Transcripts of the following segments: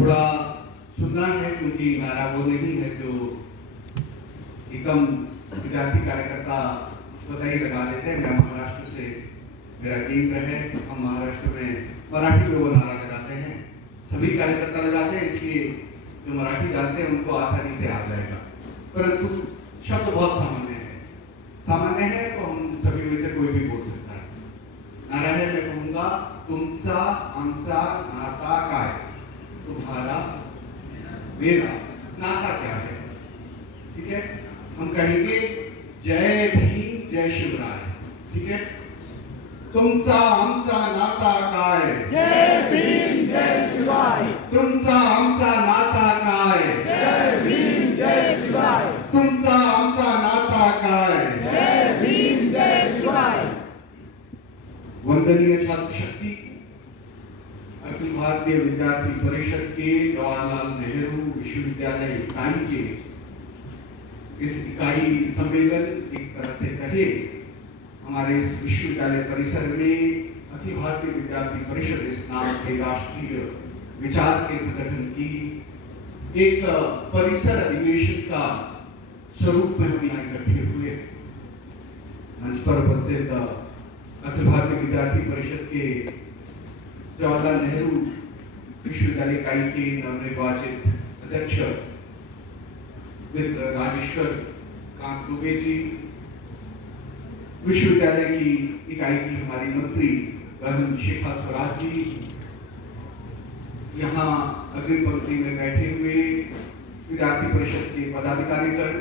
थोड़ा सुनना है, क्योंकि नारा वो नहीं है जो एकम विद्यार्थी कार्यकर्ता बताई लगा देते हैं। मैं महाराष्ट्र से, मेरा केंद्र है, हम महाराष्ट्र में मराठी में वो नारा लगाते हैं, सभी कार्यकर्ता लगाते हैं, इसलिए जो मराठी जानते हैं उनको आसानी से आ जाएगा। परंतु शब्द बहुत सामान्य है तो हम सभी में से कोई भी बोल सकता है। नारा है, मैं कहूँगा, तुमचा आमचा नाता काय, तुम्हारा मेरा नाता क्या है। ठीक है, हम कहेंगे जय भीम जय शिवराय। ठीक है, तुमचा आमचा नाता काय, जय भीम जय शिवाय, तुमचा आमचा नाता काय, जय भीम जय शिवाय, तुमचा आमचा नाता काय, जय भीम जय शिवाय। वंदनीय छात्र शक्ति, अखिल भारतीय विद्यार्थी परिषद के जवाहरलाल नेहरू विश्वविद्यालय इकाई के इस इकाई सम्मेलन, एक तरह से कहे हमारे इस विश्वविद्यालय परिसर में अखिल भारतीय विद्यार्थी परिषद इस नाम के राष्ट्रीय विचार के संगठन की एक परिसर अधिवेशन का स्वरूप में हम यहाँ इकट्ठे हुए। मंच पर उपस्थित अखिल भारतीय विद्यार्थी परिषद के जवाहरलाल नेहरू विश्वविद्यालय इकाई के नवनिर्वाचित अध्यक्ष मित्र राजेश्वर कांत दुबे जी, विश्वविद्यालय की इकाई की हमारी मंत्री बहन शिखा स्वराज जी, यहाँ अग्रिम पंक्ति में बैठे हुए विद्यार्थी परिषद के पदाधिकारीगण,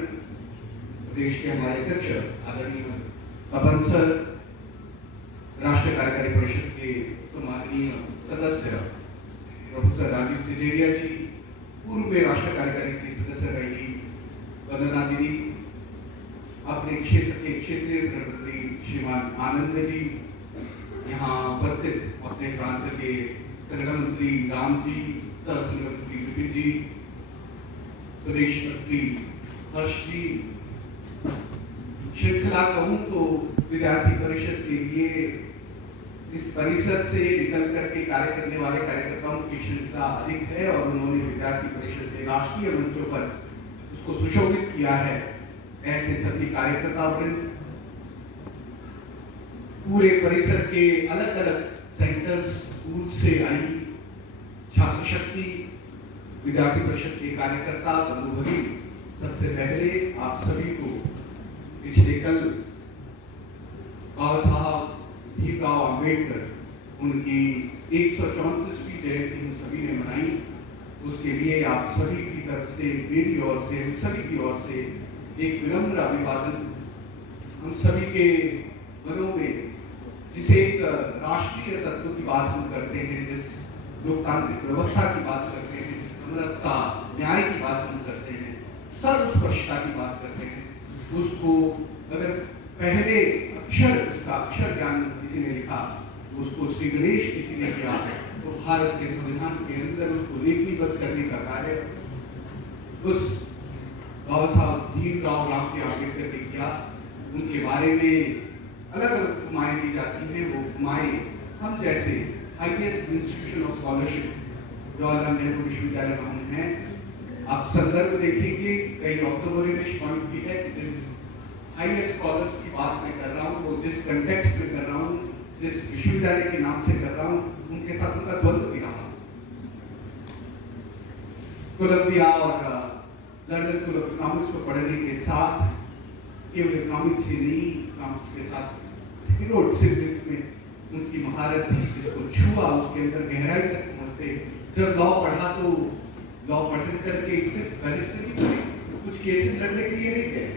प्रदेश के हमारे अध्यक्ष आदरणीय तपन सर, राष्ट्रीय कार्यकारी परिषद के सम्माननीय सदस्य प्रोफेसर राजीव सिजेरिया जी, पूर्व में राष्ट्रीय कार्यकारी की सदस्य रही वंदना दीदी, अपने क्षेत्र के क्षेत्रीय संगठन श्रीमान आनंद जी, यहाँ उपस्थित अपने प्रांत के संगठन मंत्री राम जी, सह संगठन मंत्री विपिन जी, प्रदेश मंत्री हर्ष जी। श्रृंखला कहूँ तो विद्यार्थी परिषद के लिए इस परिसर से निकल करके कार्य करने वाले कार्यकर्ताओं की श्रृंखला अधिक है, और उन्होंने विद्यार्थी परिषद के राष्ट्रीय मंचों पर उसको सुशोभित किया है। ऐसे सभी कार्यकर्ता वृंद, पूरे परिसर के अलग अलग सेंटर्स, स्कूल से आई छात्र शक्ति, विद्यार्थी परिषद के कार्यकर्ता बंधु भगिनी, सबसे पहले आप सभी को पिछले कल बाबा साहब भीमराव अंबेडकर, उनकी 134वीं जयंती हम सभी ने मनाई। उसके लिए आप सभी की तरफ से, मेरी ओर से, हम सभी की ओर से एक विनम्र अभिवादन। हम सभी के मनों में जिसे एक राष्ट्रीय तत्व की बात हम करते हैं, जिस लोकतांत्रिक व्यवस्था की बात करते हैं, जिस समरसता न्याय की बात हम करते हैं, सर्वस्पर्शिता की बात करते हैं, उसको अगर पहले अक्षर, उसका अक्षर ज्ञान किसी ने लिखा, उसको श्री गणेश किसी ने किया, तो भारत के संविधान के अंदर उसको लेखनीबद्ध करने का कार्य उस बाबा साहब भीमराव रामजी आंबेडकर ने किया। उनके बारे में अलग अलग उपमाएं दी जाती हैं। वो उपमाएं हम जैसे highest institution of scholarship Jawaharlal Nehru विश्वविद्यालय में हम हैं। आप संदर्भ देखेंगे, कई ऑब्जर्वेटिव पॉइंट भी है कि जिस हाईएस्ट स्कॉलर्स की बात मैं कर रहा हूँ, वो जिस कंटेक्स्ट में कर रहा हूँ, जिस विश्वविद्यालय के नाम से कर रहा हूँ, उनके साथ उनका द्वंद्व भी रहा। कोलंबिया और लंदन स्कूल ऑफ इकोनॉमिक्स को पढ़ने के साथ केवल इकोनॉमिक्स ही नहीं, इकोनॉमिक्स के साथ सिविक्स में उनकी महारत थी, जिसको छुआ उसके अंदर गहराई तक पहुंचते। जब लॉ पढ़ा तो लॉ पढ़ने करके सिर्फ बैरिस्टर नहीं, कुछ केसेस लड़ने के लिए नहीं गए,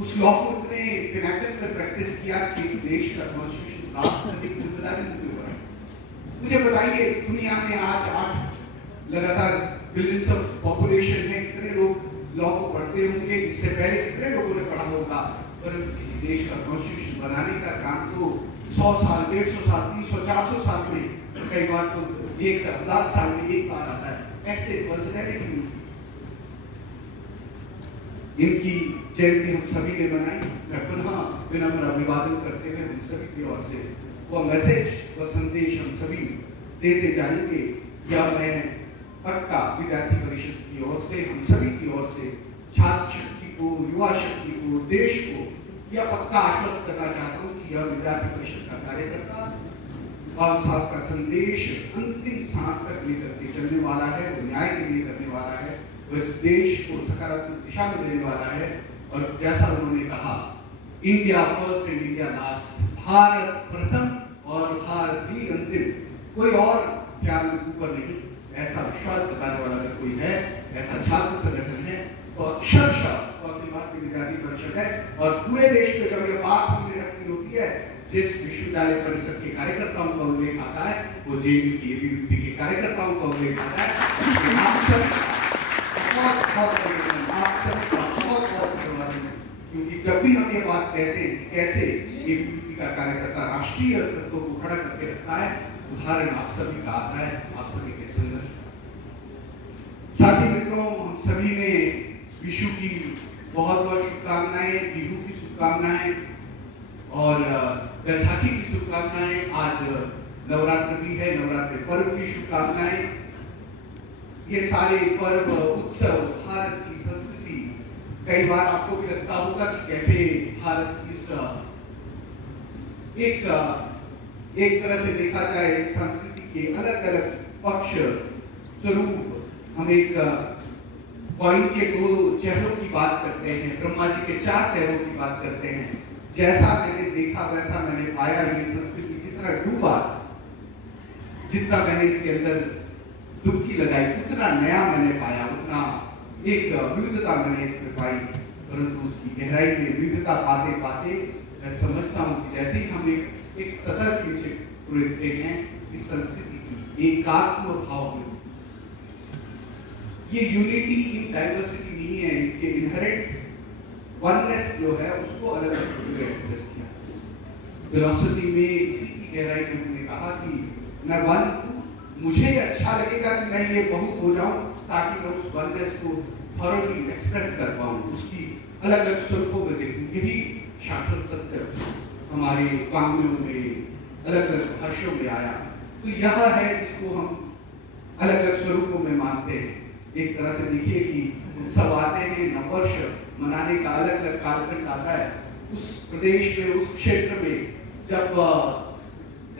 उस लॉ को इतने पिनाकल पर प्रैक्टिस किया कि देश का कॉन्स्टिट्यूशन ड्राफ्ट करने की जिम्मेदारी उनके ऊपर है। मुझे बताइए, दुनिया में आज 8 लगातार बिलियंस ऑफ पॉपुलेशन है, कितने लोग लॉ को पढ़ते होंगे? इससे पहले कितने लोगों ने पढ़ा होगा? पर किसी देश का कॉन्स्टिट्यूशन बनाने का काम तो 100 साल, 150 साल, 300, 400 साल में, कई बार तो 1000 साल में एक बार आता है। ऐसे पर्सनैलिटी इनकी जयंती हम सभी ने मनाई। मैं पुनः विनम्र अभिवादन करते हुए हम सभी की ओर से वो मैसेज, वो संदेश हम सभी देते जाएंगे। या मैं पक्का विद्यार्थी परिषद की ओर से, हम सभी की ओर से छात्र शक्ति को, युवा शक्ति को, देश को यह पक्का आश्वस्त करना चाहता हूँ कि यह विद्यार्थी परिषद का कार्यकर्ता बाबा साहब का संदेश अंतिम सांस तक लेकर के चलने वाला है, वो न्याय के लिए करने वाला है, वो इस देश को सकारात्मक दिशा में देने वाला है। और जैसा उन्होंने कहा, India first and India last, Bharat प्रथम और भारत ही अंतिम, कोई और ख्याल ऊपर नहीं, ऐसा विश्वास बताने वाला अगर कोई है, ऐसा छात्र संगठन है तो अक्षरशः अखिल भारतीय विद्यार्थी परिषद है। और पूरे देश में जब यह बात हमने रखनी होती है, जिस विश्वविद्यालय परिषद के कार्यकर्ताओं का उल्लेख आता है वो जेएनयू की एबीवीपी के कार्यकर्ताओं का उल्लेख आता है। आप सब बहुत धन्यवाद, क्योंकि जब भी हम ये बात कहते हैं कैसे एबीवीपी का कार्यकर्ता राष्ट्रीय तत्वों को खड़ा करके रखता है, उदाहरण आप सभी का आता है, आप सभी के संघर्ष। साथी मित्रों, हम सभी ने विशु की बहुत बहुत शुभकामनाएं, बिहू की शुभकामनाएं और बैसाखी की शुभकामनाएं। आज नवरात्र भी है, नवरात्र पर्व की शुभकामनाएं। ये सारे पर्व, उत्सव, भारत की संस्कृति, कई बार आपको भी लगता होगा कि कैसे भारत इस एक तरह से देखा जाए संस्कृति के अलग अलग पक्ष स्वरूप, हम एक कॉइन के दो चेहरों की बात करते हैं, ब्रह्मा जी के 4 चेहरों की बात करते हैं। जैसा मैंने देखा वैसा मैंने पाया, ये संस्कृति जितना डूबा, जितना मैंने इसके अंदर डुबकी लगाई, उतना नया मैंने पाया, उतना एक विविधता मैंने इसमें पाई। परंतु उसकी गहराई में विविधता पाते पाते मैं समझता हूँ कि जैसे ही हम एक सतह के नीचे देखते हैं, इस संस्कृति की एकात्म भाव में, ये यूनिटी इन डाइवर्सिटी नहीं है, इसके इनहेरेंट वननेस जो है उसको अलग अलग एक्सप्रेस किया। फिलॉसफी में इसी की गहराई में हमने कहा कि मैं वन हूँ, मुझे अच्छा लगेगा कि मैं ये बहुत हो जाऊं ताकि मैं उस वननेस को थॉरली एक्सप्रेस कर पाऊँ, उसकी अलग अलग स्वरूपों में देखूँ। यही शाश्वत सत्य हमारे काव्यों में, अलग अलग भाषाओं में आया। तो यह है जिसको हम अलग अलग स्वरूपों में मानते हैं। एक तरह से देखिए कि उत्सव आते हैं, नववर्ष मनाने का अलग अलग कालखंड आता है। उस प्रदेश में, उस क्षेत्र में जब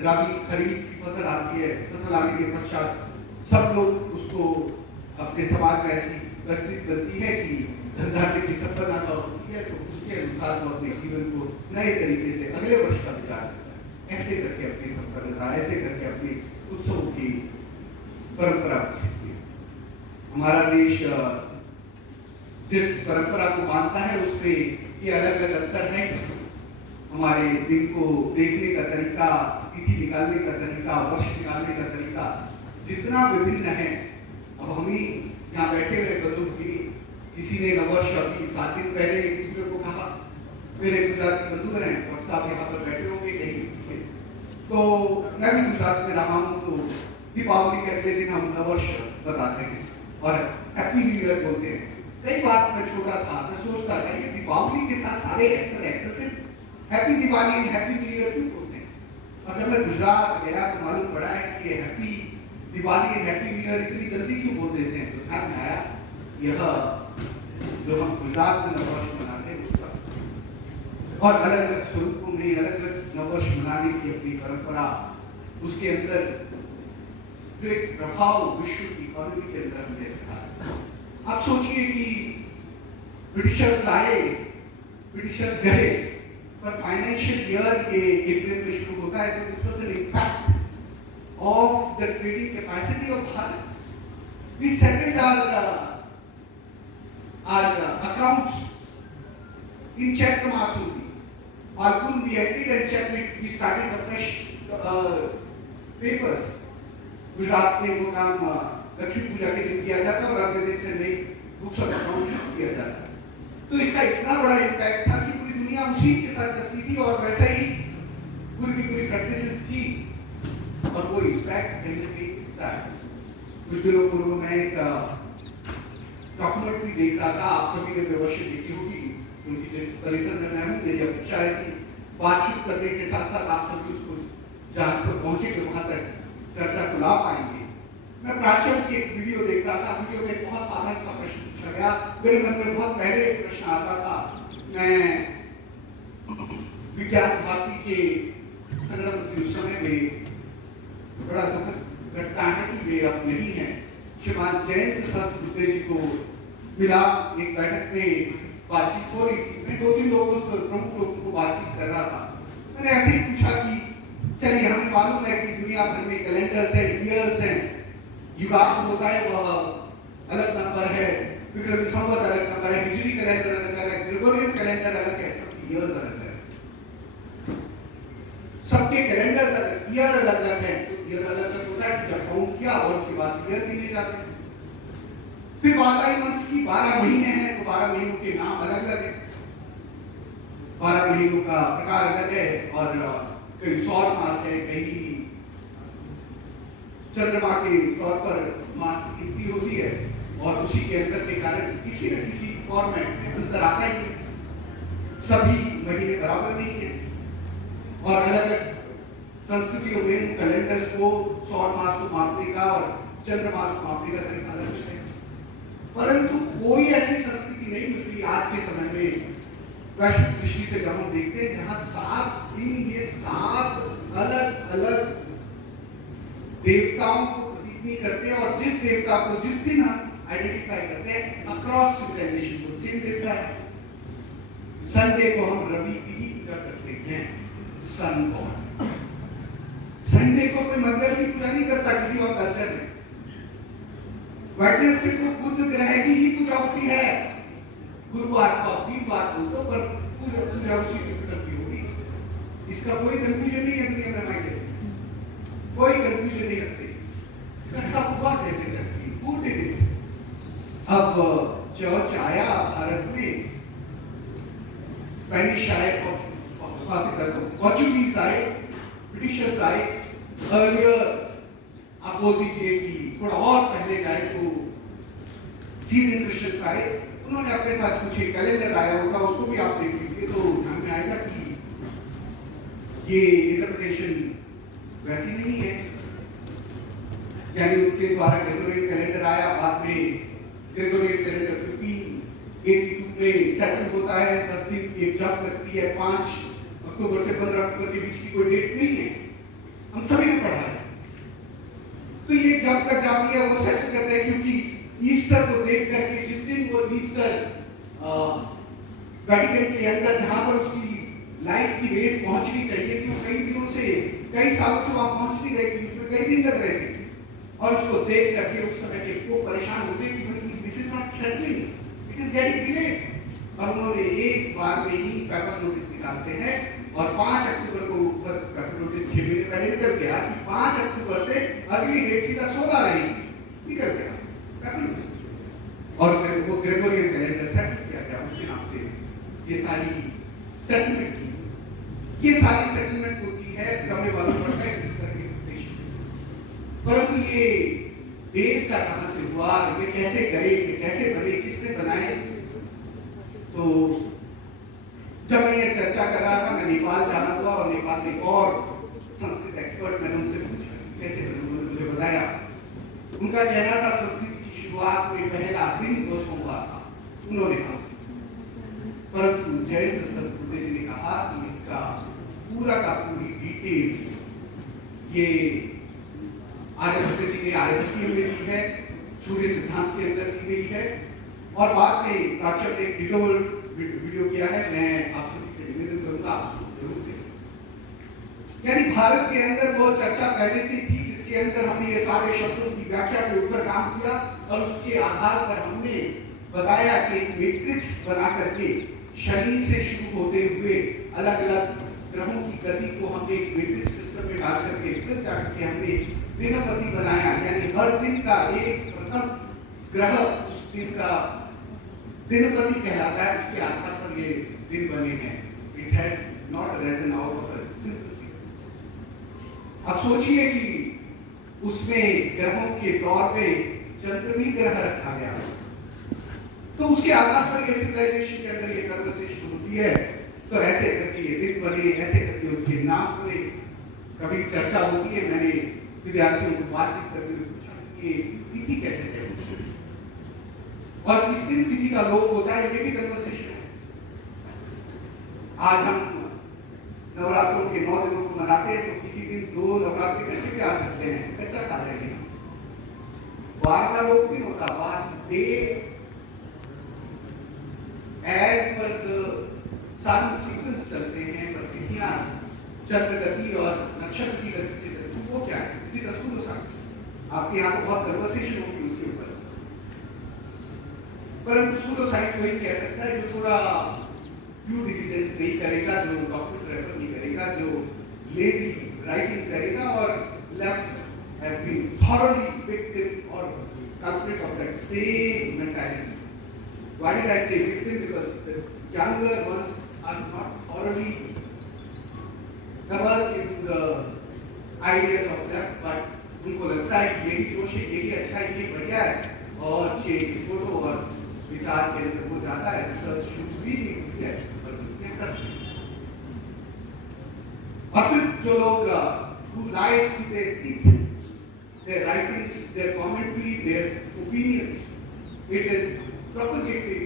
रबी खरीफ की फसल आती है, फसल आने के पश्चात सब लोग उसको अपने समाज में ऐसी परिस्थिति बनती है कि धंधार्थ की संपन्नता होती है, तो उसके अनुसार वो अपने जीवन को नए तरीके से अगले वर्ष का विचार करता है, ऐसे करके अपनी संपन्नता, ऐसे करके अपने उत्सवों की परंपरा विकसित हुई। हमारा देश जिस परंपरा को मानता है उसमें ये अलग अलग अंतर है। हमारे दिन को देखने का तरीका, तिथि निकालने का तरीका, वर्ष निकालने का तरीका जितना विभिन्न है। अब हम ही यहाँ बैठे हुए बंधु भगिनी, किसी ने नववर्ष अभी 7 दिन पहले एक दूसरे को कहा, मेरे गुजराती बंधु हैं और साहब यहाँ पर बैठे होंगे कहीं पीछे, तो मैं भी गुजरात में रहा हूँ, तो दीपावली के अगले दिन हम नववर्ष बताते हैं और हैप्पी न्यू ईयर बोलते हैं। कई बार मैं छोटा था, मैं सोचता था कि दीपावली के साथ सारे actor actresses happy Diwali and happy new year क्यों बोलते हैं। और जब मैं गुजरात गया तो मालूम पड़ा है कि happy Diwali and happy new year इतनी जल्दी क्यों बोल देते हैं। तो ध्यान में आया, यह जो हम गुजरात में नववर्ष मनाते हैं उसका, और अलग अलग स्वरूपों में अलग अलग नववर्ष मनाने की अपनी परंपरा, उसके अंदर जो एक प्रभाव विश्व की इकोनॉमी के अंदर हमने देखा। आप सोचिए कि ब्रिटिशर्स आए, ब्रिटिशर्स गए, पर फाइनेंशियल ईयर के अप्रैल में शुरू होता है, तो it was an impact of the trading capacity of Bharat. We settled our accounts in check masudi. Falgun we ended and check we started the fresh papers. Gujarat में वो काम लक्ष्मी पूजा के दिन किया जाता और अगले दिन से नई बुक्स और अकाउंट शुरू किया जाता। तो इसका इतना बड़ा इम्पैक्ट था कि पूरी दुनिया उसी के साथ चलती थी और वैसे ही पूरी की पूरी प्रैक्टिसेस थी और वो इम्पैक्ट कहीं ना कहीं दिखता है। कुछ दिनों पूर्व मैं एक डॉक्यूमेंट्री देख रहा था, आप सभी ने अवश्य देखी होगी, क्योंकि जिस परिसर में मैं हूँ मेरी अपेक्षा है कि बातचीत करने के साथ साथ आप सभी उसको जहाँ पर पहुँचे वहाँ तक चर्चा को ला पाएंगे। मैं प्राचीन की एक वीडियो देख रहा था। वीडियो में बहुत साधारण सा प्रश्न पूछा गया। मेरे मन में बहुत पहले एक प्रश्न आता था। मैं विज्ञान भारती के संग्रह की उस समय में बड़ा दुखद घटना है कि वे अब नहीं है। श्रीमान जयंत सहस्त्रबुद्धे जी को मिला, एक बैठक में बातचीत हो रही थी। मैं 2-3 लोगों से प्रमुख लोगों को बातचीत कर रहा था। मैंने ऐसे ही पूछा कि चलिए हमें मालूम है कि दुनिया भर में कैलेंडर्स हैं, ईयर्स हैं, युगात्म होता है वह अलग नंबर है, विक्रमी संवत अलग नंबर है, हिजरी कैलेंडर अलग है, ग्रेगोरियन कैलेंडर अलग है, सबके ईयर्स अलग है, सबके कैलेंडर्स अलग, ईयर अलग अलग है। तो ईयर अलग अलग होता है जब काउंट किया और उसके बाद ईयर गिने जाते हैं। फिर बात आई मंथ्स की, 12 महीने हैं तो 12 महीनों के नाम अलग अलग है, 12 महीनों का प्रकार अलग है और कई सौर मास है, कई चंद्रमा के तौर पर मास की गिनती होती है और उसी के अंतर के कारण किसी न किसी फॉर्मेट में अंतर आता ही है। सभी महीने बराबर नहीं है और अलग अलग संस्कृतियों में कैलेंडर्स को, सौर मास को मापने का और चंद्र मास को मापने का तरीका अलग है। परंतु कोई ऐसी संस्कृति नहीं मिल रही आज के समय में वैश्विक दृष्टि से जब हम देखते हैं जहां 7 दिन, ये 7 अलग अलग देवताओं को प्रतीक करते हैं और जिस देवता को जिस दिन हम आइडेंटिफाई करते हैं अक्रॉस सिविलाइजेशन को सेम देवता है। संडे को हम रवि की ही पूजा करते हैं, सन गॉड। संडे को कोई मंगल की पूजा नहीं करता किसी और कल्चर में। वेडनेसडे को बुध ग्रह की ही पूजा होती है। गुरुवार को, वीरवार को तो पर पूजा उसी जुपिटर की होगी। इसका कोई कंफ्यूजन नहीं है दुनिया में, माइंड कोई कंफ्यूजन नहीं रखते। ऐसा हुआ कैसे करती है? Who did it? अब चर्च आया भारत में, स्पेनिश आए, पोर्चुगीज आए, ब्रिटिशर्स आए। अर्लियर आप बोल दीजिए कि थोड़ा और पहले जाए तो सीरियन क्रिश्चियंस आए, उन्होंने अपने साथ कुछ कैलेंडर आया होगा, उसको भी आप देख लीजिए तो ध्यान में आएगा कि ये इंटरप्रिटेशन वैसी नहीं है। यानी उनके द्वारा ग्रेगोरियन कैलेंडर आया, बाद में ग्रेगोरियन कैलेंडर 1582 में सेटल होता है। 10 दिन की एक जंप लगती है, 5 अक्टूबर से 15 अक्टूबर के बीच की कोई डेट नहीं है, हम सभी ने पढ़ा है। तो ये जब तक जाती है वो सेटल करते हैं, क्योंकि ईस्टर को देख करके जिस दिन वो ईस्टर वेटिकन के अंदर जहां पर उसकी लाइट की रेस पहुंचनी चाहिए थी, वो कई दिनों से, कई सालों से वहां पहुंच नहीं रही थी, उसमें कई दिन लग रहे थे। और उसको देख करके उस समय के वो परेशान होते कि this is not settling, it is getting delayed. और उन्होंने एक बार में ही पेपर नोटिस निकालते हैं और 5 अक्टूबर को ऊपर पेपर नोटिस 6 महीने पहले निकल गया कि 5 अक्टूबर से अगली डेट सीधा 16 रहेगी, निकल गया पेपर नोटिस। और वो ग्रेगोरियन कैलेंडर सेटल किया गया उसके नाम से। ये सारी सेटलमेंट की, ये सारी सेटलमेंट होती है, हमें मालूम पड़ता है किस तरह के उद्देश्य। परंतु ये देश का कहां से हुआ, ये कैसे गए, ये कैसे बने, किसने बनाए? तो जब मैं ये चर्चा कर रहा था, मैं नेपाल जाना हुआ और नेपाल में एक और संस्कृत एक्सपर्ट, मैंने उनसे पूछा कैसे बने, उन्होंने मुझे बताया। उनका कहना था संस्कृत की शुरुआत में पहला दिन वो सोमवार था, उन्होंने कहा। परंतु जयंत सहस्त्रबुद्धे जी ने कहा कि इसका पूरा का पूरी डिटेल्स ये आर्यभट्ट जी ने आर्यभट्ट में दी है, सूर्य सिद्धांत के अंदर की गई है और बाद में प्राच्य ने एक वीडियो किया है, मैं आपसे इससे निवेदन करूंगा आप उसको जरूर देखें। यानी भारत के अंदर वो चर्चा पहले से थी जिसके अंदर हमने ये सारे शब्दों की व्याख्या के ऊपर काम किया और उसके आधार पर हमने बताया कि एक मैट्रिक्स बना करके शनि से शुरू होते हुए अलग अलग ग्रहों की गति को हमने एक मैट्रिक्स सिस्टम में डाल करके फिर जाकर के हमने दिनपति बनाया। यानी हर दिन का एक प्रथम ग्रह उस दिन का दिनपति कहलाता है, उसके आधार पर ये दिन बने हैं। It has not arisen out of a simple sequence. अब सोचिए कि उसमें ग्रहों के तौर पे चंद्र भी ग्रह रखा गया, तो उसके आधार पर ये सिविलाइजेशन के अंदर ये कन्वर्सेशन होती है। तो ऐसे करके ये दिन बने, ऐसे करके उसके नाम बने, कभी चर्चा होती है। मैंने विद्यार्थियों को बातचीत करते हुए पूछा ये तिथि कैसे तय होती है और किस दिन तिथि का लोप होता है, ये भी कन्वर्सेशन है। आज हम नवरात्रों के 9 दिनों को मनाते हैं तो किसी दिन 2 नवरात्रि करके आ सकते हैं, कच्चा खा लेंगे। वार का लोप नहीं होता, वार डे एज पर सन सीक्वेंस चलते हैं, पर तिथियां चंद्र गति और नक्षत्र की गति से चलती हैं। वो क्या है, इसी का सूडो साइंस। आपके यहाँ तो बहुत कन्वर्सेशन होगी उसके ऊपर, परंतु सूडो साइंस वही कह सकता है जो थोड़ा ड्यू डिलिजेंस नहीं करेगा, जो डॉक्यूमेंट रेफर नहीं करेगा, जो लेजी राइटिंग करेगा और left have been thoroughly victim और culprit of that same mentality. Why did I say victim? Because the younger ones are not thoroughly immersed in the ideas of left, but उनको लगता है कि यही जोश है, यही अच्छा है, ये बढ़िया है, और चे फोटो और विचार के अंदर वो जाता है। रिसर्च शुड बी है, पर नहीं करते। और फिर जो लोग who lie through their teeth, their writings, their commentary, their opinions, it is propagated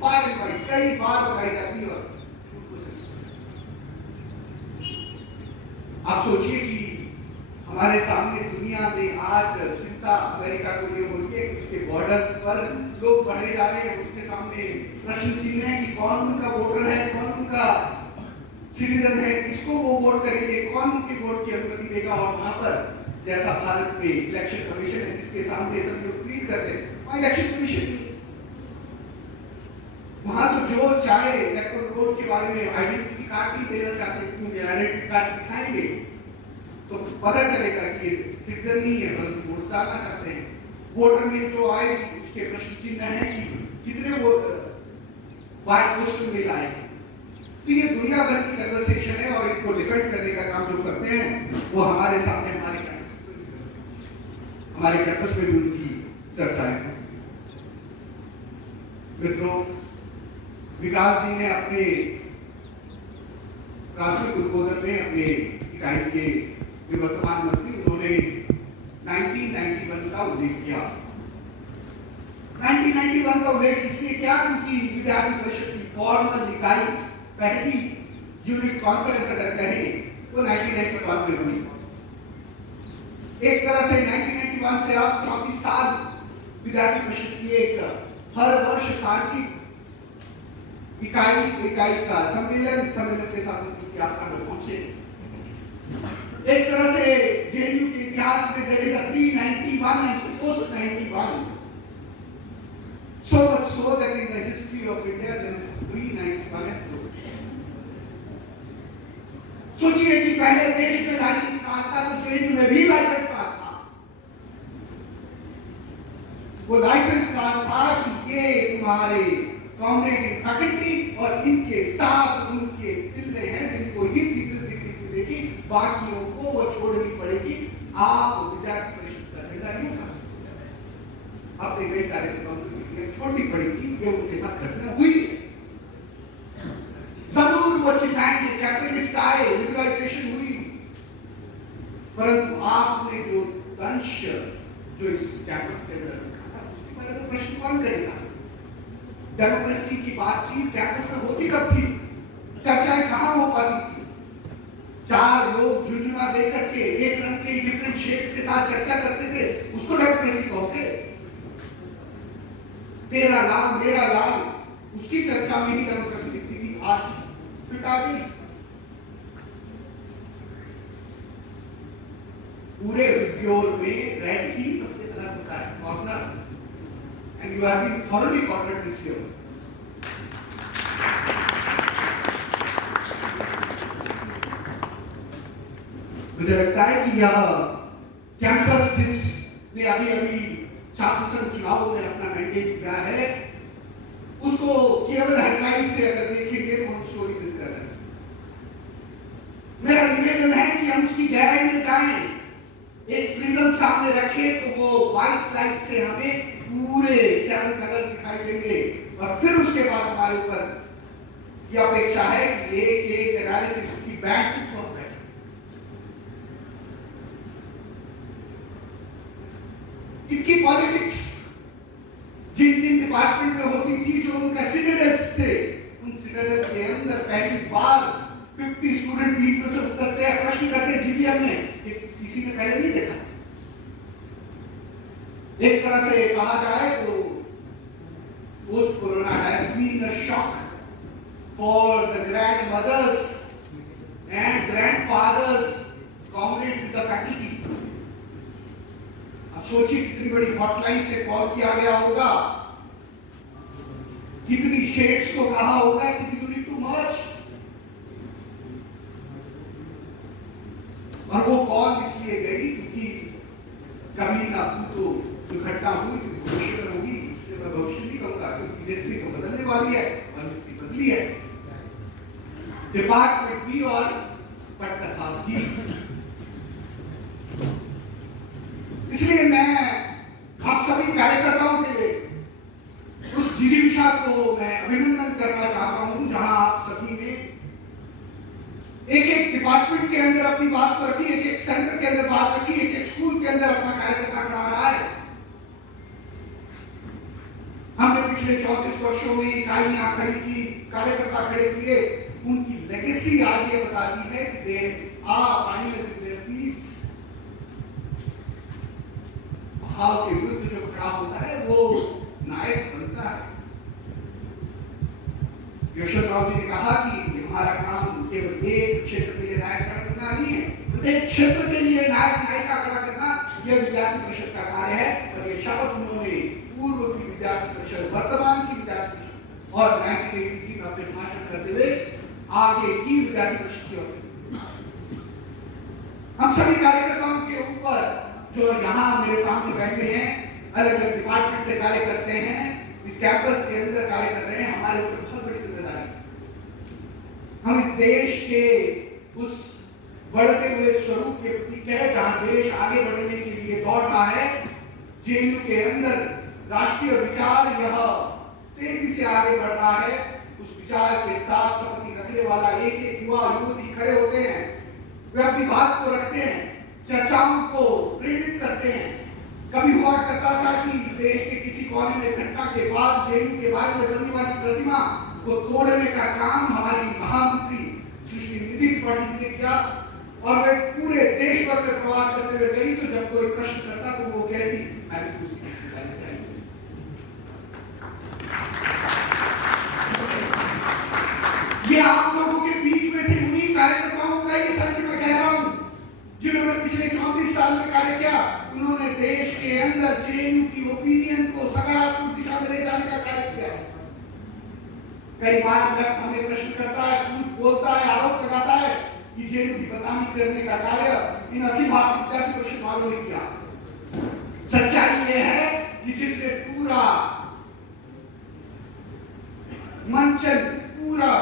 far and wide, कई बार बताई जाती है और झूठ को सच। आप सोचिए कि हमारे सामने दुनिया में आज चिंता अमेरिका को ये हो रही है कि उसके बॉर्डर्स पर लोग बढ़े जा रहे हैं, उसके सामने प्रश्न चिन्ह है कि कौन उनका वोटर है, कौन उनका सिटीजन है, किसको वो वोट करेंगे, कौन उनके वोट की अनुमति देगा। और वहां पर जैसा भारत में इलेक्शन कमीशन है जिसके सामने सब लोग ट्वीट करते हैं, वहां इलेक्शन कमीशन नहीं। वहां तो जो चाहे इलेक्टोरल रोल के बारे में आइडेंटिटी कार्ड भी देना चाहते हैं, क्योंकि आइडेंटिटी कार्ड दिखाएंगे तो पता चलेगा कि ये सिटीजन नहीं है, बल्कि वोट डालना चाहते हैं। वोटर में जो आए उसके प्रश्न चिन्ह है कि कितने वो वाइट पोस्ट में लाए। तो ये दुनिया भर की कन्वर्सेशन है और इनको डिफेंड करने का काम जो करते हैं वो हमारे सामने हमारे कैंपस में भी उनकी चर्चाएं हैं। मित्रों, विकास जी ने अपने प्राथमिक उद्बोधन में अपने इकाई के निवर्तमान मंत्री, उन्होंने 1991 का उल्लेख किया। 1991 का उल्लेख इसलिए किया क्योंकि विद्यार्थी परिषद की फॉर्मल इकाई पहली यूनिट कॉन्फ्रेंस अगर कहें वो 1991 में हुई। एक तरह से 1991 से अब 34 साल विद्यार्थी परिषद की एक हर वर्ष तार्किक इकाई का सम्मेलन के साथ इस यात्रा में पहुंचे। एक तरह से जेएनयू के इतिहास में there is a pre-91 and post-91, so much so that in the history of India there is pre-91 and post-91। सोचिए कि पहले देश में लाइसेंस कार्ड था तो जेएनयू में भी लाइसेंस कार्ड था। वो लाइसेंस कार्ड था कि ये तुम्हारे कॉमरेड फैकल्टी और इनके साथ उनके पिल्ले हैं जिनको ये फीचर मिलेगी, बाकियों को वो छोड़नी पड़ेगी। आप विद्यार्थी परिषद का झंडा नहीं उठा सकते। अपने कई कार्यक्रमों को छोड़नी पड़ेगी। ये उनके साथ घटना हुई है। जरूर वो चिल्लाएंगे, कैपिटलिस्ट आए, लिबरलाइजेशन हुई, परंतु आपने जो दंश जो इस कैंपस के अंदर रखा था उसके बारे में प्रश्न कौन करेगा? डेमोक्रेसी की बातचीत कैंपस में होती कब थी? चर्चाएं कहां हो पाती थी? 4 लोग झुंझुना देकर के एक रंग के डिफरेंट शेप्स के साथ चर्चा करते थे, उसको डेमोक्रेसी कहोगे? तेरा लाल मेरा लाल, उसकी चर्चा में ही डेमोक्रेसी दिखती थी। आज फिट आ गई। पूरे उद्योग में रेड ही सबसे ज्यादा होता है, corner, and you have been thoroughly cornered this year. मुझे लगता है कि यह कैंपस जिसने अभी छात्र संघ चुनावों में अपना मैंडेट दिया है, उसको केवल हेडलाइन से अगर देखेंगे तो हम स्टोरी मिस कर रहे हैं। मेरा निवेदन है कि हम उसकी गहराई में जाएं, एक प्रिज्म सामने रखें तो वो व्हाइट लाइट से हमें पूरे 7 कलर्स दिखाई देंगे, और फिर उसके बाद हमारे ऊपर यह अपेक्षा है कि एक एनालिसिस की बैक पर बैठे। इनकी पॉलिटिक्स जिन जिन डिपार्टमेंट में होती थी, जो उनका सिटाडेल्स थे, उन सिटाडेल के अंदर पहली बार 50 स्टूडेंट बीच में से उतरते हैं, प्रश्न करते हैं। जीबीएम में किसी ने पहले नहीं देखा। एक तरह से कहा जाए तो post corona has been a shock for the grandmothers and grandfathers comrades in the faculty. अब सोचिए कितनी बड़ी हॉटलाइन से कॉल किया गया होगा, कितनी शेड्स को कहा होगा कि यू नीड टू मच, और वो कॉल इसलिए गई क्योंकि कभी ना तो जो घटना हुई भविष्य में होगी, इसलिए मैं भविष्य नहीं कहूंगा क्योंकि इंडस्ट्री तो बदलने वाली है और इंडस्ट्री बदली है, डिपार्टमेंट भी और पटकथा भी। इसलिए मैं आप सभी कार्यकर्ताओं के उस जिजीविषा को मैं अभिनंदन करना चाहता हूं, जहां आप सभी ने एक एक डिपार्टमेंट के अंदर अपनी बात को रखी, एक एक सेंटर के अंदर बात रखी, एक एक स्कूल के अंदर अपना कार्यकर्ता करा रहा है। हमने पिछले 34 वर्षों में इकाइयां खड़ी की, कार्यकर्ता खड़े किए, उनकी लेगेसी आज ये बताती है कि they are finally their fields. भाव के विरुद्ध जो खड़ा होता है वो नायक बनता है। यशवंतराव जी ने कहा कि हमारा काम केवल एक क्षेत्र के लिए नायक खड़ा करना नहीं है, प्रत्येक क्षेत्र के लिए नायक नायिका खड़ा करना यह विद्यार्थी परिषद का कार्य है। और ये शपथ उन्होंने पूर्व की विद्यार्थी परिषद, वर्तमान की विद्यार्थी परिषद और 1983 में अपने भाषण करते हुए आगे की विद्यार्थी परिषद की ओर से हम सभी कार्यकर्ताओं के ऊपर जो यहाँ मेरे सामने बैठे हैं, अलग अलग डिपार्टमेंट से कार्य करते हैं, इस कैंपस के अंदर कार्य कर रहे हैं, हमारे ऊपर बहुत बड़ी जिम्मेदारी। हम इस देश के उस बढ़ते हुए स्वरूप के प्रतीक है, जहां देश आगे बढ़ने के लिए दौड़ रहा है। जेएनयू के अंदर राष्ट्रीय विचार यह तेजी से आगे बढ़ रहा है। उस विचार के साथ संगति रखने वाला एक एक युवा युवती खड़े होते हैं, वे अपनी बात को रखते हैं, चर्चाओं को प्रेरित करते हैं। कभी हुआ करता था कि देश के किसी कोने में घटना के बाद जेएनयू के बारे में बनने वाली प्रतिमा को तोड़ने का काम हमारी महामंत्री सुश्री निधि त्रिपाठी जी ने किया, और वे पूरे देश भर में प्रवास करते हुए गई। तो जब कोई प्रश्न करता तो वो कहती मैं भी उसी से आई। ये आप लोगों के बीच में से उन्हीं कार्यकर्ताओं का ये सच मैं कह रहा हूं, जिन्होंने पिछले 34 साल में कार्य किया। उन्होंने देश के अंदर जेएनयू की ओपिनियन को सकारात्मक दिशा में ले जाने का कार्य किया। कई बार हमें प्रश्न करता है, कुछ बोलता है, आरोप लगाता है कि जेएनयू की बदनामी करने का कार्य इन अखिल भारतीय विद्यार्थी परिषद वालों ने किया। सच्चाई यह है कि जिसने पूरा मंचन पूरा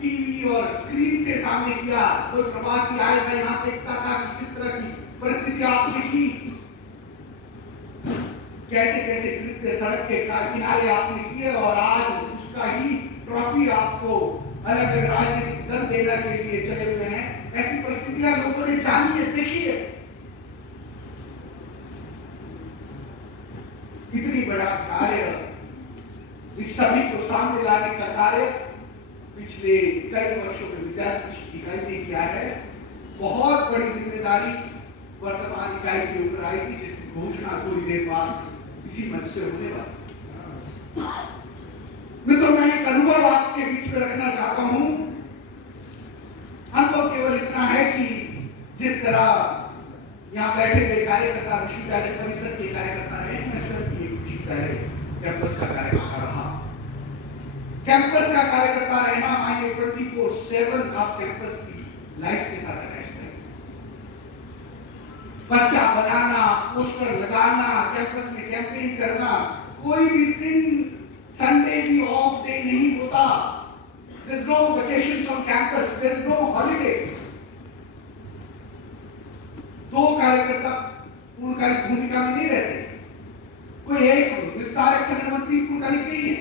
टीवी और स्क्रीन के सामने किया, कोई प्रवासी आएगा यहाँ देखता था कि किस तरह की परिस्थिति आपने की, कैसे कैसे कृत्य सड़क के किनारे आपने किए, और आज उसका ही ट्रॉफी आपको अलग अलग राजनीतिक दल देने के लिए चले हुए हैं। ऐसी परिस्थितियां लोगों ने जानी है, देखी है। इतनी बड़ा कार्य, इस सभी को सामने लाने का कार्य पिछले कई वर्षों में विद्यार्थी परिषद इकाई ने किया है। बहुत बड़ी जिम्मेदारी वर्तमान इकाई के ऊपर आई थी, जिसकी घोषणा थोड़ी देर बाद इसी मंच से होने वाली। मित्रों, मैं एक अनुभव आपके बीच में रखना चाहता हूं। अनुभव केवल इतना है कि जिस तरह यहाँ बैठे हुए कार्यकर्ता विश्वविद्यालय परिसर के कार्यकर्ता रहे, मैं स्वयं भी विश्वविद्यालय कैंपस का कार्यकर्ता रहा। कैंपस का कार्यकर्ता रहना मानिए 24/7 आप कैंपस की लाइफ के साथ अटैच हैं। पर्चा बनाना, पोस्टर लगाना, कैंपस में कैंपेन करना, कोई भी दिन संडे भी ऑफ डे नहीं होता। There is no vacations on campus, there is no holiday। दो कार्यकर्ता पूर्णकालिक भूमिका में नहीं रहते, कोई एक विस्तारक संघ मंत्री पूर्णकालिक नहीं है,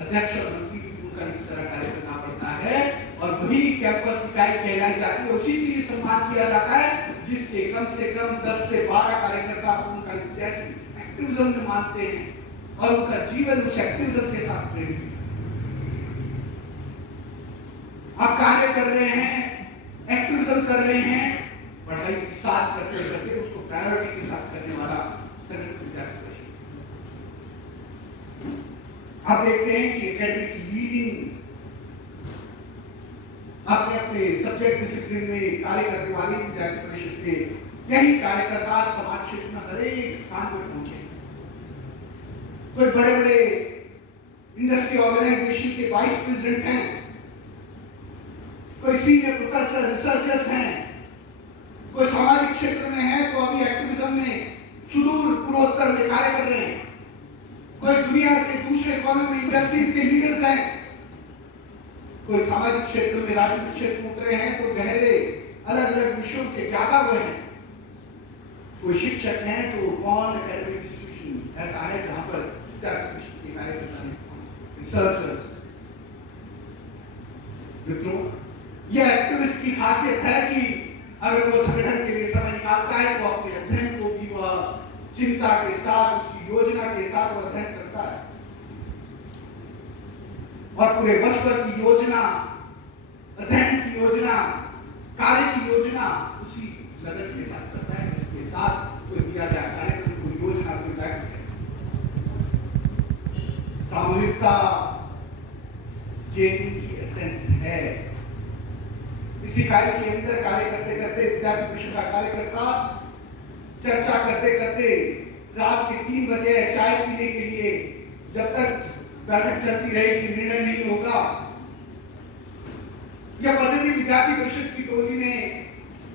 अध्यक्ष और मंत्री भी पूर्णकालिक की तरह कार्य करना पड़ता है, और वही कैंपस इकाई कहलाई जाती है। उसी के लिए सम्मान किया जाता है जिसके कम से कम 10 से 12 कार्यकर्ता उनका जैसे एक्टिविज्म में मानते हैं और उनका जीवन उस एक्टिविज्म के साथ प्रेरित है। आप कार्य कर रहे हैं, एक्टिविज्म कर रहे हैं, पढ़ाई के साथ करते करते उसको प्रायोरिटी के साथ करने वाला संगठन विद्यार्थी परिषद। आप देखते हैं कि एकेडमिक लीडिंग अपने अपने सब्जेक्ट डिसिप्लिन में कार्य करने वाली विद्यार्थी परिषद के यही कार्यकर्ता समाज क्षेत्र में हर एक स्थान पर पहुंचे। कोई बड़े बड़े इंडस्ट्री ऑर्गेनाइजेशन के वाइस प्रेसिडेंट हैं, कोई सीनियर प्रोफेसर रिसर्चर्स हैं, कोई सामाजिक क्षेत्र में है तो अभी एक्टिविज्म में सुदूर पूर्वोत्तर में कार्य कर रहे हैं, कोई दुनिया के दूसरे कोनों में इंडस्ट्रीज के लीडर्स हैं, कोई सामाजिक क्षेत्र में राजनीतिक क्षेत्र में उतरे हैं तो गहरे अलग अलग विषयों के ज्ञाता हुए हैं, कोई शिक्षक हैं तो कौन एकेडमिक इंस्टीट्यूशन ऐसा है जहां पर विद्यार्थी कार्य करता है, रिसर्चर्स। मित्रों, यह एक्टिविस्ट की खासियत है कि अगर वो संगठन के लिए समय निकालता है तो अपने अध्ययन को भी वह चिंता के साथ, उसकी योजना के साथ वह अध्ययन करता है और पूरे वर्ष भर की योजना, अध्ययन की योजना, कार्य की योजना उसी लगन के साथ करता है जिसके साथ कोई दिया जाए कार्यक्रम, कोई योजना, कोई लक्ष्य है। सामूहिकता जेएनयू की एसेंस है। इसी कार्य के अंदर कार्य करते करते विद्यार्थी परिषद का कार्यकर्ता चर्चा करते करते रात के 3 बजे चाय पीने के लिए जब तक बैठक चलती रहेगी, निर्णय नहीं होगा। यह पद्धति विद्यार्थी परिषद की टोली ने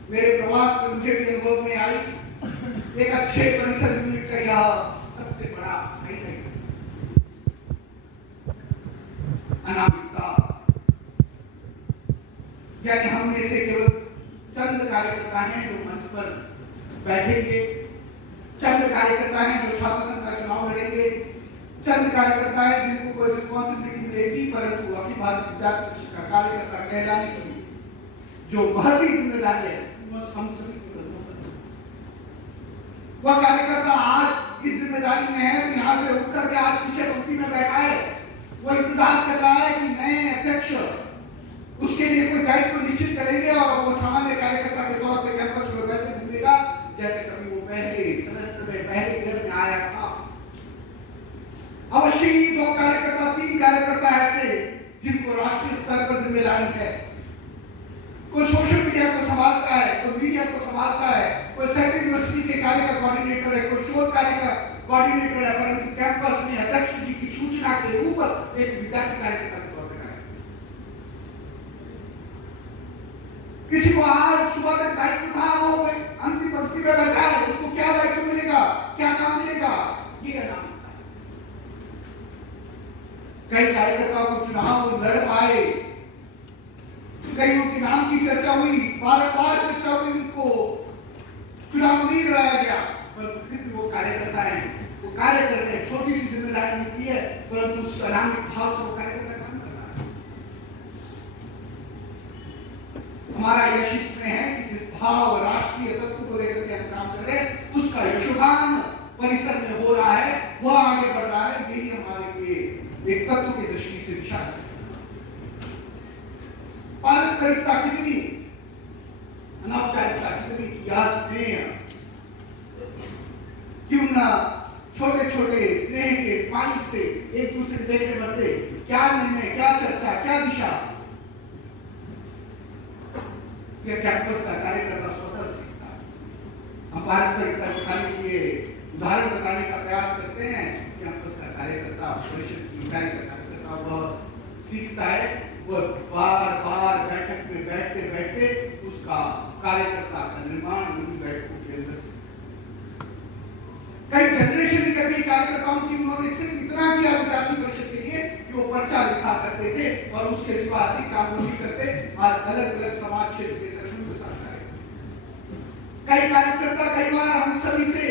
मेरे प्रवास में मुझे भी अनुभव में आई। एक अच्छे परिसर यूनिट का यह सबसे बड़ा हाईलाइट अनामिकता, यानी हम में से केवल चंद कार्यकर्ता हैं जो मंच पर बैठेंगे, चंद कार्यकर्ता हैं जो छात्र संघ का चुनाव लड़ेंगे, चंद कार्यकर्ता है जिनको कोई रिस्पॉन्सिबिलिटी मिलेगी, परंतु अखिल भारतीय विद्यार्थी परिषद का कार्यकर्ता कहलाने की जो महती जिम्मेदारी है हम सभी को वह कार्यकर्ता आज इस जिम्मेदारी में है तो यहाँ से उठ करके आज पीछे पंक्ति में बैठा है, वो इंतजार कर रहा है कि नए अध्यक्ष उसके लिए कोई दायित्व निश्चित करेंगे और वो सामान्य कार्यकर्ता के तौर पर कैंपस में वैसे घूमेगा जैसे कभी वो पहले सेमेस्टर में पहले ईयर में आया था। अवश्य ही 2 कार्यकर्ता 3 कार्यकर्ता ऐसे जिनको राष्ट्रीय स्तर पर जिम्मेदारी है। कोई सोशल मीडिया को संभालता है, कोई मीडिया को संभालता है, कोई सेंट्रल यूनिवर्सिटी के कार्य का कोऑर्डिनेटर है, कोई शोध कार्य का कोऑर्डिनेटर है, परंतु कैंपस में अध्यक्ष जी की सूचना के ऊपर एक विद्यार्थी कार्यकर्ता के तौर पर है। किसी को आज सुबह तक दायित्व था, वो अंतिम पंक्ति में बैठा है, उसको क्या दायित्व मिलेगा, क्या काम मिलेगा, ये नाम। कई कार्यकर्ताओं को चुनाव लड़ पाए, कईयों के नाम की चर्चा हुई, बार-बार चर्चा हुई, उनको चुनाव नहीं लड़ाया गया, पर फिर भी वो कार्यकर्ता है, वो कार्य करते हैं, छोटी सी जिम्मेदारी मिलती है, परंतु उस अनामिक भाव से वो कार्यकर्ता काम कर रहा है। हमारा यश इसमें है कि जिस भाव राष्ट्रीय तत्व को लेकर के हम काम कर रहे हैं, उसका यशोगान परिसर में हो रहा है, वह आगे बढ़ रहा है। यही हमारे लिए एक तत्व की दृष्टि से दिशा है। पारस्परिकता कितनी, अनौपचारिकता कितनी, यह स्नेह क्यों ना छोटे छोटे स्नेह के स्माइल से एक दूसरे को देखने पर से क्या निर्णय, क्या चर्चा, क्या दिशा, यह कैंपस का कार्यकर्ता स्वतः सीखता है। हम पारस्परिकता सिखाने के लिए उदाहरण बताने का प्रयास करते हैं। कैंपस का कार्यकर्ता, परिषद की इकाई का कार्यकर्ता वह सीखता है, वह बार-बार बैठक में बैठते बैठते उसका कार्यकर्ता का निर्माण उन्हीं बैठकों के अंदर से। कई जनरेशन निकल गई कार्यकर्ताओं की, उन्होंने सिर्फ इतना किया विद्यार्थी परिषद के लिए कि वो पर्चा लिखा करते थे और उसके सिवा अधिक काम नहीं करते। आज अलग अलग समाज क्षेत्र के संगठनों के साथ आए। कई कार्यकर्ता कई बार हम सभी से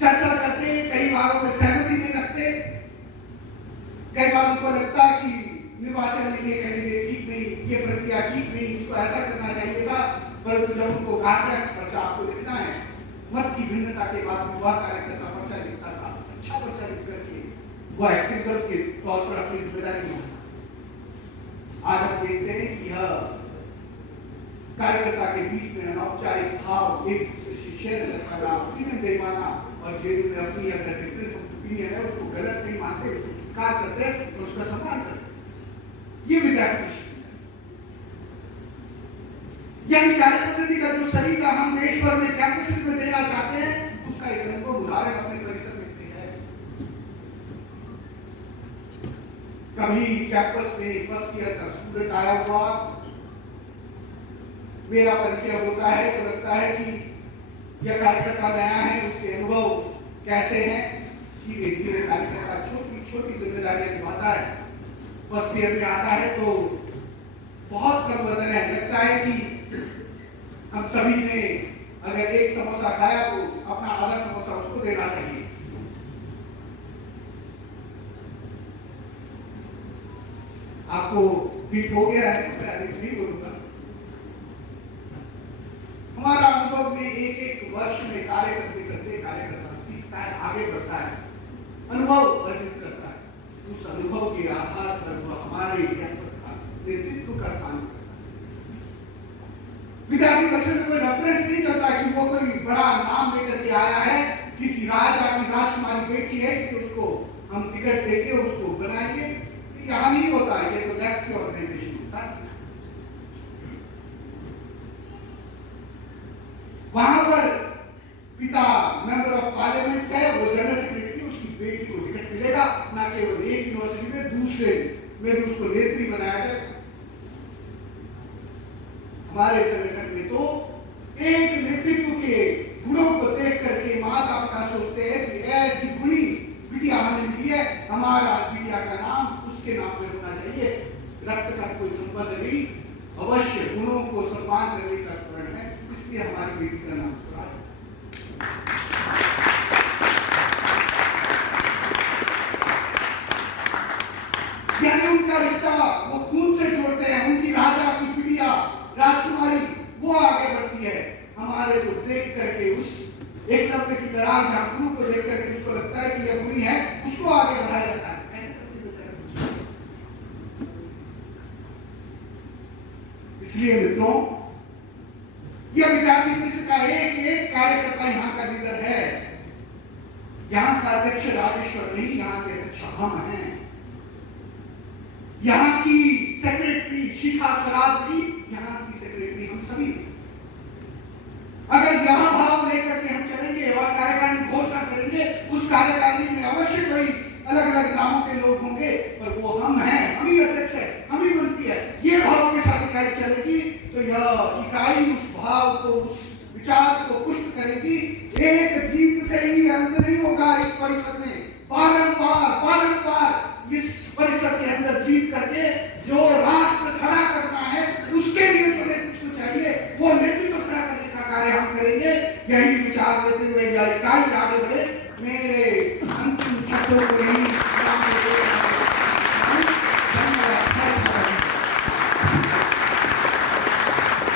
चर्चा करते, कई बारों में सहमति नहीं रखते, कई बार उनको लगता है कि निर्वाचन में ये कैंडिडेट ठीक नहीं, ये प्रक्रिया ठीक नहीं, उसको ऐसा करना चाहिए था, परंतु जब उनको कहा गया कि पर्चा आपको लिखना है, मत की भिन्नता के बाद युवा कार्यकर्ता पर्चा लिखता था, अच्छा पर्चा लिख करके वो एक्टिविज्म के तौर पर अपनी जिम्मेदारी निभाता। आज हम देखते हैं कि यह कार्यकर्ता के बीच में अनौपचारिक भाव, एक दूसरे से शेयर करना, ओपिनियन दे पाना, और जेल में अपनी अगर डिफरेंस ऑफ ओपिनियन है उसको गलत नहीं मानते, उसको स्वीकार करते और उसका सम्मान करते। ये विद्यार्थी यानी कार्य पद्धति का जो सलीका हम देश भर में कैंपसेस में देना चाहते हैं, उसका एक अनुभव उदाहरण अपने परिसर में से है। कभी कैंपस में फर्स्ट ईयर का स्टूडेंट आया हुआ, मेरा परिचय होता है तो लगता है कि यह कार्यकर्ता नया है, उसके अनुभव कैसे हैं। धीरे धीरे कार्यकर्ता छोटी छोटी जिम्मेदारियां निभाता है। फर्स्ट ईयर में आता है तो बहुत कम वजन है, लगता है कि हम सभी ने अगर एक समोसा खाया तो अपना आधा समोसा उसको देना चाहिए। आपको फिट हो गया है, मैं अधिक नहीं बोलूंगा। हमारा अनुभव में एक वर्ष में कार्य करते करते कार्यकर्ता सीखता है, आगे बढ़ता है, अनुभव अर्जित करता है। उस अनुभव के आधार पर वह हमारे कैंपस का नेतृत्व का स्थान करता है। विद्यार्थी परिषद में कोई रेफरेंस नहीं चलता कि वो कोई बड़ा नाम लेकर के आया है, किसी राजा की राजकुमारी बेटी है, इसलिए उसको हम टिकट देके उसको बनाएंगे। यहाँ नहीं होता है, ये तो लेफ्ट की ऑर्गेनाइजेशन होता है। वहां पर पिता मेंबर ऑफ पार्लियामेंट है, वो जनरल सेक्रेटरी, उसकी बेटी को टिकट मिलेगा, ना केवल एक यूनिवर्सिटी में, दूसरे में भी उसको नेत्री बनाया जाए। हमारे संगठन में तो एक नेतृत्व के गुणों को देख करके माता पिता सोचते हैं कि ऐसी गुणी बिटिया हमें मिली है, हमारा बिटिया का नाम उसके नाम पे होना चाहिए। रक्त का कोई संबंध नहीं, अवश्य गुणों को सम्मान करने का स्मरण है, इसलिए हमारी बेटी का नाम स्वराज है। यानी उनका रिश्ता वो खून से जोड़ते हैं, उनकी राजा की बिटिया राजकुमारी वो आगे बढ़ती है। हमारे को देख करके उस एकलव्य की तरह झांकू को देख करके उसको लगता है कि यह बुरी है, उसको आगे बढ़ाया जाता है। इसलिए मित्रों, यह विद्यार्थी परिषद का एक कार्यकर्ता यहाँ का लीडर है। यहाँ का अध्यक्ष राजेश्वर नहीं, यहाँ के अध्यक्ष हम हैं। यहाँ की सेक्रेटरी शिखा स्वराज की, यहाँ की सेक्रेटरी हम सभी। अगर यह भाव लेकर के हम चलेंगे और कार्यकारिणी घोषणा करेंगे, उस कार्यकारिणी में अवश्य कोई अलग अलग नामों के लोग होंगे, पर वो हम हैं, हम ही अध्यक्ष है, हम ही मंत्री है। ये भाव के साथ इकाई चलेगी तो यह इकाई उस भाव को, उस विचार को पुष्ट करेगी। एक जीत से ही अंत नहीं होगा इस परिषद में, बारंबार इस परिषद के अंदर जीत करके जो राष्ट्र खड़ा करना है, उसके लिए जो नेतृत्व चाहिए, वो नेतृत्व खड़ा करने का कार्य हम करेंगे। यही विचार देते हुए यह इकाई आगे बढ़े।